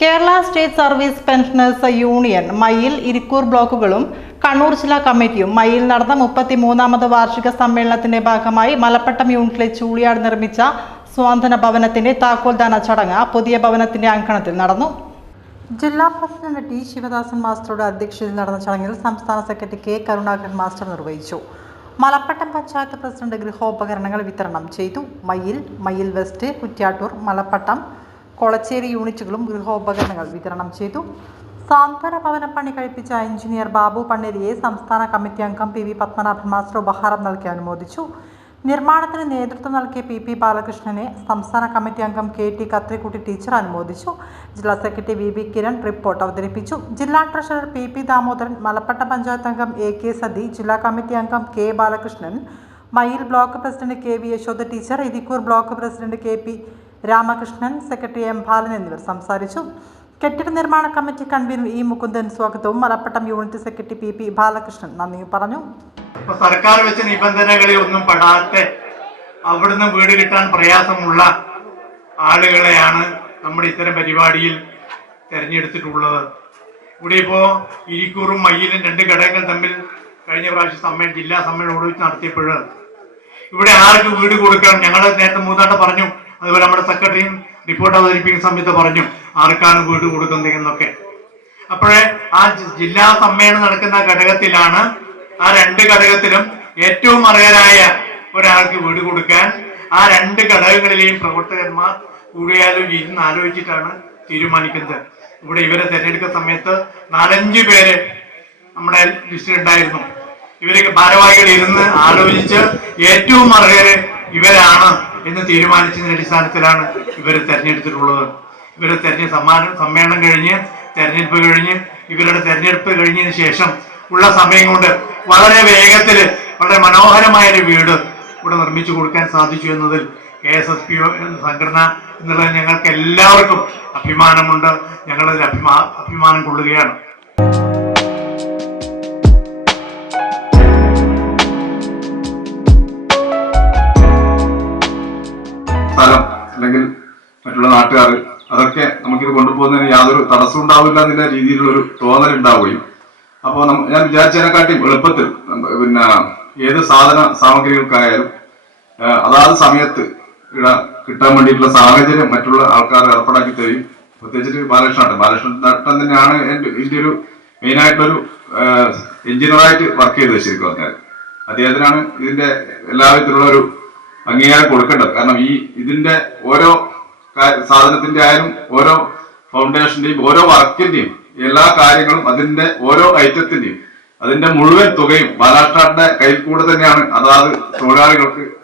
Kerala state service pensioners union Mayyil Irikkur ബ്ലോക്കുകളും കണ്ണൂർ ജില്ലാ കമ്മിറ്റിയും മയിൽ നടന്ന മുപ്പത്തിമൂന്നാമത് വാർഷിക സമ്മേളനത്തിന്റെ ഭാഗമായി മലപ്പട്ടം യൂണിറ്റിലെ ചൂളിയാട് നിർമ്മിച്ച സ്വാന്തന ഭവനത്തിന്റെ താക്കോൽദാന ചടങ്ങ് പുതിയ ഭവനത്തിന്റെ അങ്കണത്തിൽ നടന്നു. ജില്ലാ പ്രസിഡന്റ് ടി ശിവദാസൻ മാസ്റ്ററുടെ അധ്യക്ഷതയിൽ നടന്ന ചടങ്ങിൽ സംസ്ഥാന സെക്രട്ടറി കെ കരുണാകരൻ മാസ്റ്റർ നിർവഹിച്ചു. മലപ്പട്ടം പഞ്ചായത്ത് പ്രസിഡന്റ് ഗൃഹോപകരണങ്ങൾ വിതരണം ചെയ്തു. മയിൽ മയിൽ വെസ്റ്റ് കുറ്റ്യാട്ടൂർ മലപ്പട്ടം കൊളച്ചേരി യൂണിറ്റുകളും ഗൃഹോപകരണങ്ങൾ വിതരണം ചെയ്തു. സാന്ത്വന ഭവന പണി കഴിപ്പിച്ച എഞ്ചിനീയർ ബാബു പണ്ണേരിയെ സംസ്ഥാന കമ്മിറ്റി അംഗം പി വി പത്മനാഭ മാസ്റ്റർ ഉപഹാരം നൽകി അനുമോദിച്ചു. നിർമ്മാണത്തിന് നേതൃത്വം നൽകിയ പി പി ബാലകൃഷ്ണനെ സംസ്ഥാന കമ്മിറ്റി അംഗം കെ ടി കത്രിക്കുട്ടി ടീച്ചർ അനുമോദിച്ചു. ജില്ലാ secretary V B Kiran report അവതരിപ്പിച്ചു. ജില്ലാ treasurer P P Damodaran Malappattam panchayat അംഗം എ കെ സതി ജില്ലാ കമ്മിറ്റി അംഗം K Balakrishnan Mayyil block president K V Yashoda teacher Irikkur block president K P Ramakrishnan secretary M. Balan എന്നിവർ സംസാരിച്ചു. കെട്ടിട നിർമ്മാണ committee convener E. Mukundan സ്വാഗതവും Malappattam unit secretary P. P. Balakrishnan നന്ദിയും പറഞ്ഞു. സർക്കാർ വെച്ച നിബന്ധനകളിൽ ഒന്നും പെടാതെ അവിടുന്ന് വീട് കിട്ടാൻ പ്രയാസമുള്ള ആളുകളെയാണ് നമ്മുടെ ഇത്തരം പരിപാടിയിൽ തെരഞ്ഞെടുത്തിട്ടുള്ളത്. ഇവിടെ ഇപ്പോ ഇരിക്കൂറും മയ്യിലും രണ്ട് ഘടകങ്ങൾ തമ്മിൽ കഴിഞ്ഞ പ്രാവശ്യം സമ്മേളനം ജില്ലാ സമ്മേളനം ഓടിച്ച് നടത്തിയപ്പോൾ ഇവിടെ ആർക്ക് വീട് കൊടുക്കണം? ഞങ്ങൾ നേരത്തെ മൂന്നാട്ട് പറഞ്ഞു അതുപോലെ നമ്മുടെ സെക്രട്ടറിയും റിപ്പോർട്ട് അവതരിപ്പിക്കുന്ന സമയത്ത് പറഞ്ഞു ആർക്കാണ് വീട് കൊടുക്കുന്നത് എന്നൊക്കെ. അപ്പോഴേ ആ ജില്ലാ സമ്മേളനം നടക്കുന്ന ഘടകത്തിലാണ് ആ രണ്ട് ഘടകത്തിലും ഏറ്റവും അറിയാനായ ഒരാൾക്ക് വീട് കൊടുക്കാൻ ആ രണ്ട് ഘടകങ്ങളിലെയും പ്രവർത്തകന്മാർ കൂടിയാലും ഇരുന്ന് ആലോചിച്ചിട്ടാണ് തീരുമാനിക്കുന്നത്. ഇവിടെ ഇവരെ തിരഞ്ഞെടുക്കുന്ന സമയത്ത് നാലഞ്ച് പേര് നമ്മുടെ ലിസ്റ്റിൽ ഉണ്ടായിരുന്നു. ഇവരൊക്കെ ഭാരവാഹികൾ ഇരുന്ന് ആലോചിച്ച് ഏറ്റവും അർഹര് ഇവരാണ്. എന്ന് തീരുമാനിച്ചതിന്റെ അടിസ്ഥാനത്തിലാണ് ഇവരെ തെരഞ്ഞെടുത്തിട്ടുള്ളത്. ഇവരെ തെരഞ്ഞ സമ്മാനം സമ്മേളനം കഴിഞ്ഞ് തെരഞ്ഞെടുപ്പ് കഴിഞ്ഞ് ഇവരുടെ തെരഞ്ഞെടുപ്പ് കഴിഞ്ഞതിന് ശേഷം ഉള്ള സമയം കൊണ്ട് വളരെ വേഗത്തിൽ വളരെ മനോഹരമായ ഒരു വീട് ഇവിടെ നിർമ്മിച്ചു കൊടുക്കാൻ സാധിച്ചു എന്നതിൽ കെ എസ് എസ് പി സംഘടന എന്നുള്ളത് ഞങ്ങൾക്ക് എല്ലാവർക്കും അഭിമാനമുണ്ട്. ഞങ്ങളതിൽ അഭിമാ അഭിമാനം കൊള്ളുകയാണ്. മറ്റുള്ള നാട്ടുകാർ അതൊക്കെ നമുക്കിത് കൊണ്ടുപോകുന്നതിന് യാതൊരു തടസ്സം ഉണ്ടാവില്ല എന്നുള്ള രീതിയിലുള്ള ഒരു തോന്നൽ ഉണ്ടാവുകയും. അപ്പോൾ ഞാൻ വിചാരിച്ചതിനെക്കാട്ടിയും എളുപ്പത്തിൽ പിന്നെ ഏത് സാധന സാമഗ്രികൾക്കായാലും അതാത് സമയത്ത് ഇവിടെ കിട്ടാൻ വേണ്ടിയിട്ടുള്ള സാഹചര്യം മറ്റുള്ള ആൾക്കാർ ഏർപ്പാടാക്കി തരും. പ്രത്യേകിച്ചിട്ട് ബാലകൃഷ്ണൻ ബാലകൃഷ്ണൻ നട്ടൻ തന്നെയാണ് എന്റെ ഇതിന്റെ ഒരു മെയിനായിട്ടൊരു എഞ്ചിനീയറായിട്ട് വർക്ക് ചെയ്ത് വെച്ചിരിക്കും പറഞ്ഞാൽ. അദ്ദേഹത്തിനാണ് ഇതിന്റെ എല്ലാവിധത്തിലുള്ള ഒരു അംഗീകാരം കൊടുക്കേണ്ടത്. കാരണം ഈ ഇതിന്റെ ഓരോ സാധനത്തിന്റെ ആയാലും ഓരോ ഫൗണ്ടേഷന്റെയും ഓരോ വർക്കിന്റെയും എല്ലാ കാര്യങ്ങളും അതിന്റെ ഓരോ ഐറ്റത്തിന്റെയും അതിന്റെ മുഴുവൻ തുകയും ബാലാഷ്ടാറിന്റെ കയ്യിൽ കൂടെ തന്നെയാണ്. അതാത് തൊഴിലാളികൾക്ക്